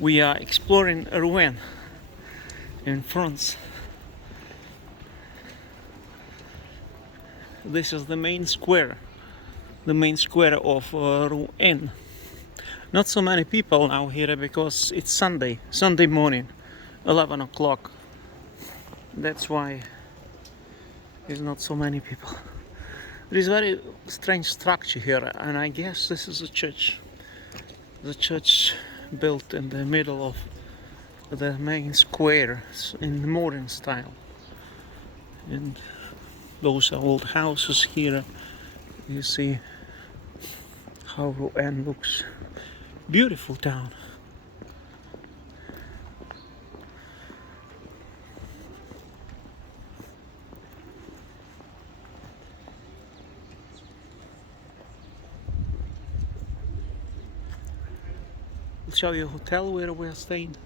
We are exploring Rouen in France. This is the main square of Rouen. Not so many people now here because it's Sunday morning, 11 o'clock. That's why there's not so many people. There is very strange structure here, and I guess this is a church. The church built in the middle of the main square in modern style. And those are old houses here. You see how Rouen looks. Beautiful town. I'll show you a hotel where we are staying.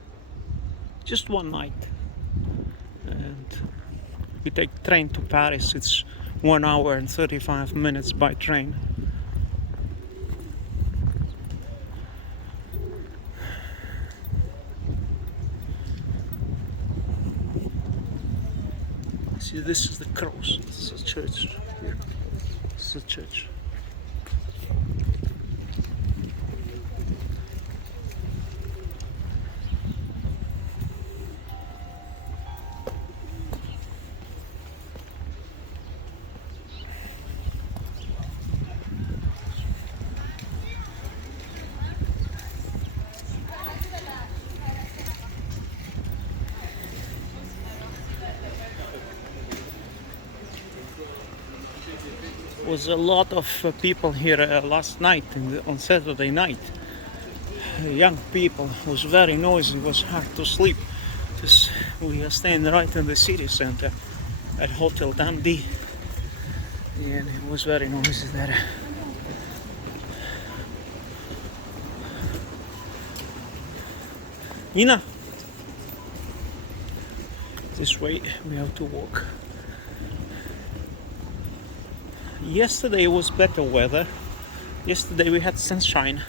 Just one night. And we take train to Paris. It's 1 hour and 35 minutes by train. See, this is the cross. This is a church here. This is a church. Was a lot of people here last night on Saturday night. Young people. It was very noisy. It was hard to sleep because we are staying right in the city center at Hotel Dundee, and it was very noisy there. Nina, this way we have to walk. Yesterday was better weather. Yesterday we had sunshine.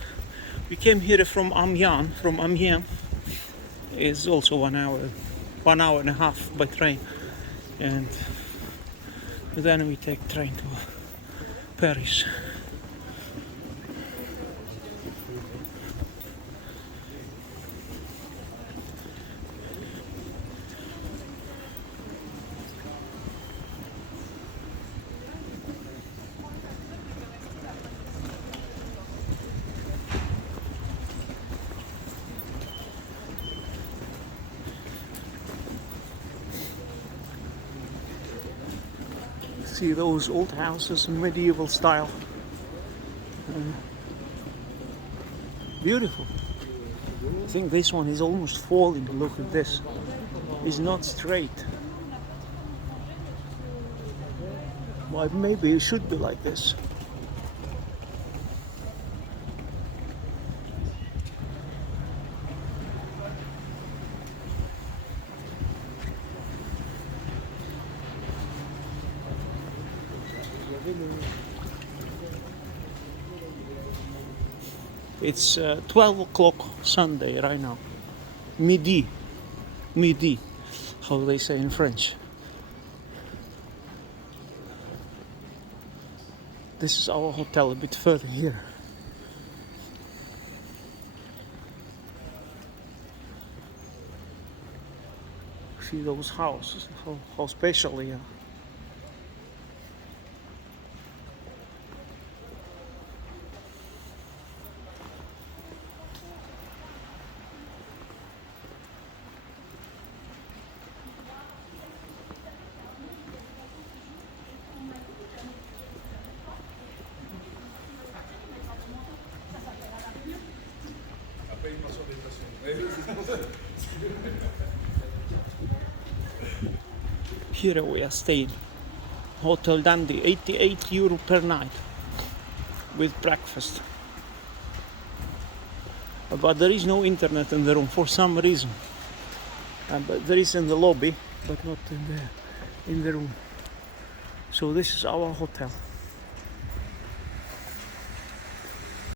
We came here from Amiens. From Amiens is also 1 hour and a half by train, and then we take train to Paris. See those old houses in medieval style. Beautiful. I think this one is almost falling. Look at this. It's not straight. Well, maybe it should be like this. It's 12 o'clock Sunday right now. Midi, how they say in French. This is our hotel a bit further here. See those houses, how special they are. Here we are staying. Hotel Dundee, 88 euro per night with breakfast. But there is no internet in the room for some reason. But there is in the lobby, but not in the room. So this is our hotel.